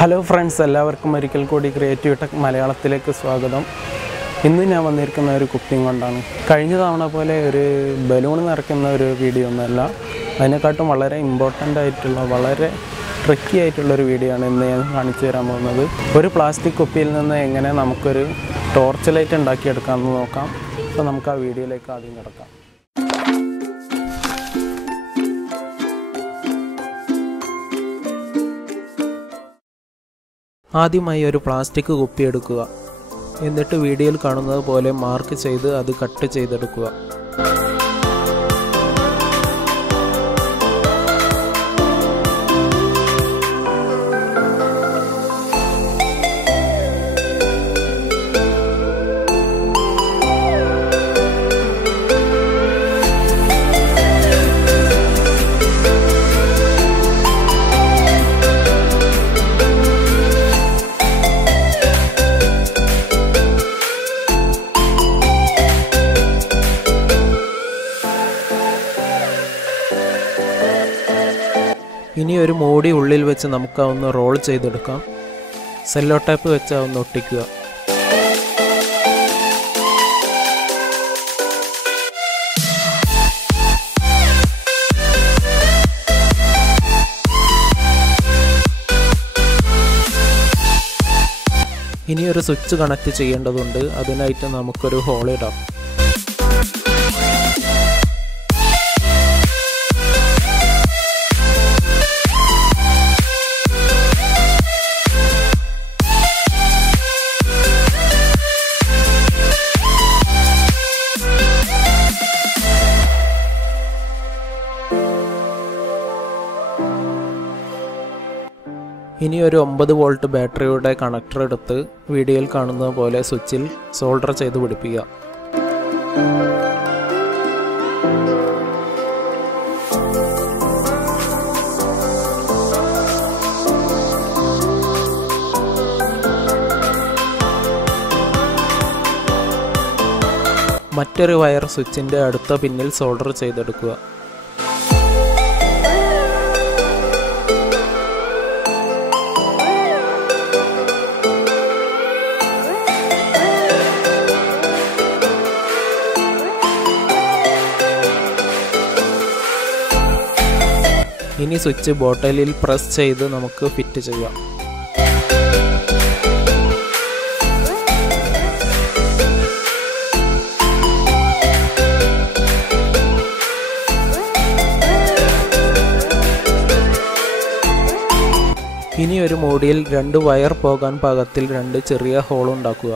Hello friends, എല്ലാവർക്കും ഒരിക്കൽ കൂടി ക്രിയേറ്റീവ് ടെക് മലയാളത്തിലേക്ക് സ്വാഗതം. ഇന്ന് ഞാൻ വന്നിരിക്കുന്ന ഒരു കുക്കിംഗ് കൊണ്ടാണ്. കഴിഞ്ഞ തവണ പോലെ ഒരു ബലൂൺ നിറയ്ക്കുന്ന ഒരു വീഡിയോ ഒന്നുമല്ല, അതിനെക്കാട്ടും വളരെ ഇമ്പോർട്ടൻ്റ് ആയിട്ടുള്ള വളരെ ട്രിക്കി ആയിട്ടുള്ളൊരു വീഡിയോ ആണ് ഇന്ന് ഞാൻ കാണിച്ചു തരാൻ പോകുന്നത്. ഒരു പ്ലാസ്റ്റിക് കുപ്പിയിൽ നിന്ന് എങ്ങനെ നമുക്കൊരു ടോർച്ച് ലൈറ്റ് ഉണ്ടാക്കിയെടുക്കാമെന്ന് നോക്കാം. അപ്പോൾ നമുക്ക് ആ വീഡിയോയിലേക്ക് ആദ്യം കിടക്കാം. ആദ്യമായി ഒരു പ്ലാസ്റ്റിക് കുപ്പി എടുക്കുക. എന്നിട്ട് വീഡിയോയിൽ കാണുന്നത് പോലെ മാർക്ക് ചെയ്ത് അത് കട്ട് ചെയ്തെടുക്കുക. ഇനി ഒരു മൂടി ഉള്ളിൽ വെച്ച് നമുക്ക് ഒന്ന് റോൾ ചെയ്തെടുക്കാം. സെല്ലോ ടേപ്പ് വെച്ച് ഒന്ന് ഒട്ടിക്കുക. ഇനി ഒരു സ്വിച്ച് കണക്ട് ചെയ്യേണ്ടതുണ്ട്. അതിനായിട്ട് നമുക്കൊരു ഹോൾ ഇടാം. ഇനി ഒരു 9 വോൾട്ട് ബാറ്ററിയുടെ കണക്ടർ എടുത്ത് വീഡിയോയിൽ കാണുന്നത് പോലെ സ്വിച്ചിൽ സോൾഡർ ചെയ്ത് പിടിപ്പിക്കുക. മറ്റൊരു വയർ സ്വിച്ചിൻ്റെ അടുത്ത പിന്നിൽ സോൾഡർ ചെയ്തെടുക്കുക. ഇനി സ്വിച്ച് ബോട്ടിലിൽ പ്രസ് ചെയ്ത് നമുക്ക് ഫിറ്റ് ചെയ്യാം. ഇനി ഒരു മൂടിയിൽ 2 വയർ പോകാൻ പാകത്തിൽ 2 ചെറിയ ഹോൾ ഉണ്ടാക്കുക.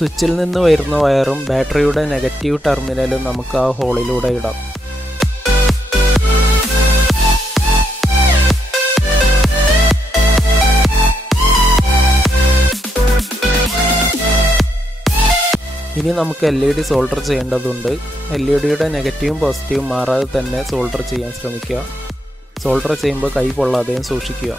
സ്വിച്ചിൽ നിന്ന് വരുന്ന വയറും ബാറ്ററിയുടെ നെഗറ്റീവ് ടെർമിനലും നമുക്ക് ആ ഹോളിലൂടെ ഇടാം. ഇനി നമുക്ക് LED സോൾഡർ ചെയ്യേണ്ടതുണ്ട്. LEDയുടെ നെഗറ്റീവും പോസിറ്റീവും മാറാതെ തന്നെ സോൾഡർ ചെയ്യാൻ ശ്രമിക്കുക. സോൾഡർ ചെയ്യുമ്പോൾ കൈ പൊള്ളാതെയും സൂക്ഷിക്കുക.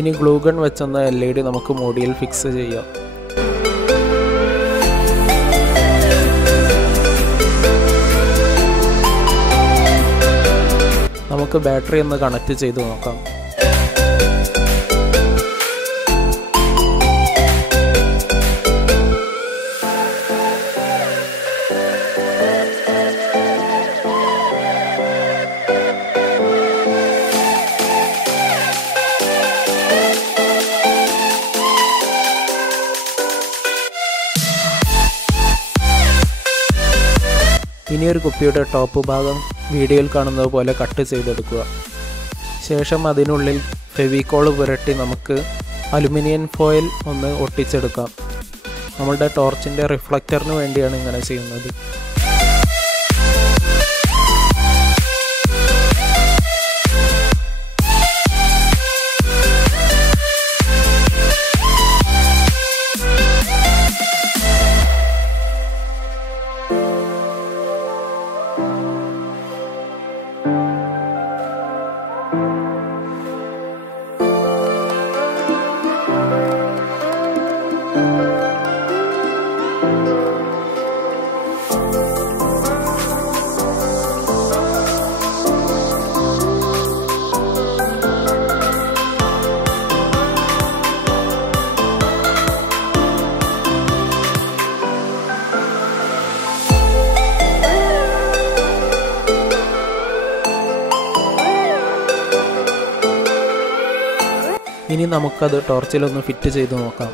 ഇനി ഗ്ലൂഗൺ വെച്ചെന്ന LED നമുക്ക് മൂടിയിൽ ഫിക്സ് ചെയ്യാം. നമുക്ക് ബാറ്ററി ഒന്ന് കണക്ട് ചെയ്ത് നോക്കാം. ഇനി ഒരു കുപ്പിയുടെ ടോപ്പ് ഭാഗം വീഡിയോയിൽ കാണുന്നത് പോലെ കട്ട് ചെയ്തെടുക്കുക. ശേഷം അതിനുള്ളിൽ ഫെവിക്കോൾ പുരട്ടി നമുക്ക് അലുമിനിയം ഫോയിൽ ഒന്ന് ഒട്ടിച്ചെടുക്കാം. നമ്മളുടെ ടോർച്ചിൻ്റെ റിഫ്ലക്ടറിന് വേണ്ടിയാണ് ഇങ്ങനെ ചെയ്യുന്നത്. ഇനി നമുക്കത് ടോർച്ചിലൊന്ന് ഫിറ്റ് ചെയ്ത് നോക്കാം.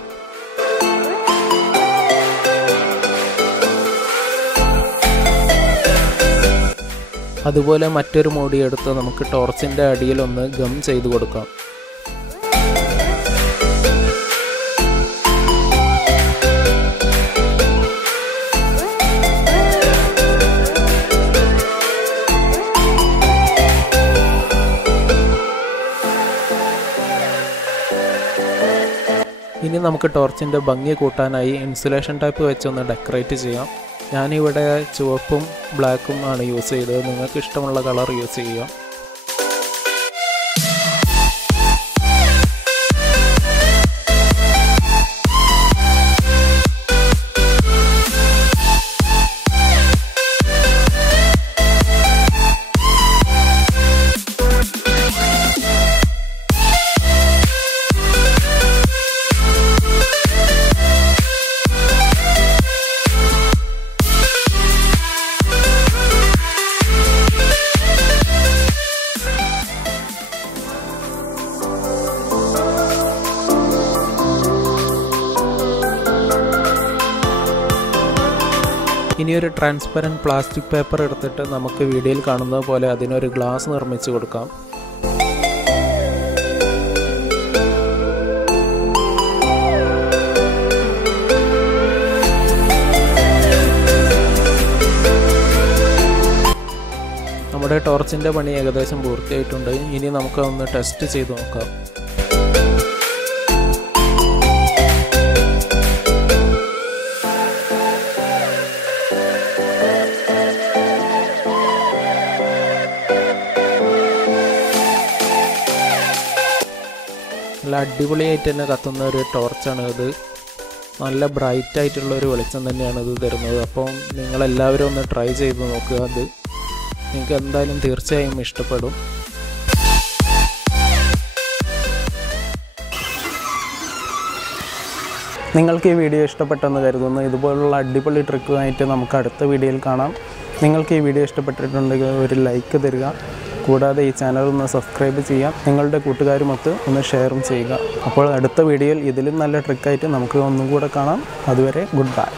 അതുപോലെ മറ്റൊരു മൂടി എടുത്ത് നമുക്ക് ടോർച്ചിൻ്റെ അടിയിലൊന്ന് ഗം ചെയ്ത് കൊടുക്കാം. ഇനി നമുക്ക് ടോർച്ചിൻ്റെ ഭംഗി കൂട്ടാനായി ഇൻസുലേഷൻ ടൈപ്പ് വെച്ചൊന്ന് ഡെക്കറേറ്റ് ചെയ്യാം. ഞാനിവിടെ ചുവപ്പും ബ്ലാക്കും ആണ് യൂസ് ചെയ്തത്. നിങ്ങൾക്ക് ഇഷ്ടമുള്ള കളർ യൂസ് ചെയ്യാം. ഇനിയൊരു ട്രാൻസ്പെറൻറ്റ് പ്ലാസ്റ്റിക് പേപ്പർ എടുത്തിട്ട് നമുക്ക് വീഡിയോയിൽ കാണുന്നത് പോലെ അതിനൊരു ഗ്ലാസ് നിർമ്മിച്ച് കൊടുക്കാം. നമ്മുടെ ടോർച്ചിൻ്റെ പണി ഏകദേശം പൂർത്തിയായിട്ടുണ്ട്. ഇനി നമുക്കൊന്ന് ടെസ്റ്റ് ചെയ്ത് നോക്കാം. നല്ല അടിപൊളിയായിട്ട് തന്നെ കത്തുന്ന ഒരു ടോർച്ചാണ് ഇത്. നല്ല ബ്രൈറ്റ് ആയിട്ടുള്ളൊരു വെളിച്ചം തന്നെയാണ് ഇത് തരുന്നത്. അപ്പം നിങ്ങളെല്ലാവരും ഒന്ന് ട്രൈ ചെയ്ത് നോക്കുക. അത് നിങ്ങൾക്ക് എന്തായാലും തീർച്ചയായും ഇഷ്ടപ്പെടും. നിങ്ങൾക്ക് ഈ വീഡിയോ ഇഷ്ടപ്പെട്ടെന്ന് കരുതുന്നു. ഇതുപോലുള്ള അടിപൊളി ട്രിക്കുമായിട്ട് നമുക്ക് അടുത്ത വീഡിയോയിൽ കാണാം. നിങ്ങൾക്ക് ഈ വീഡിയോ ഇഷ്ടപ്പെട്ടിട്ടുണ്ടെങ്കിൽ ഒരു ലൈക്ക് തരിക. കൂടാതെ ഈ ചാനൽ ഒന്ന് സബ്സ്ക്രൈബ് ചെയ്യാം. നിങ്ങളുടെ കൂട്ടുകാരുമൊത്ത് ഒന്ന് ഷെയറും ചെയ്യുക. അപ്പോൾ അടുത്ത വീഡിയോയിൽ ഇതിലും നല്ല ട്രിക്കായിട്ട് നമുക്ക് ഒന്നും കൂടെ കാണാം. അതുവരെ ഗുഡ് ബൈ.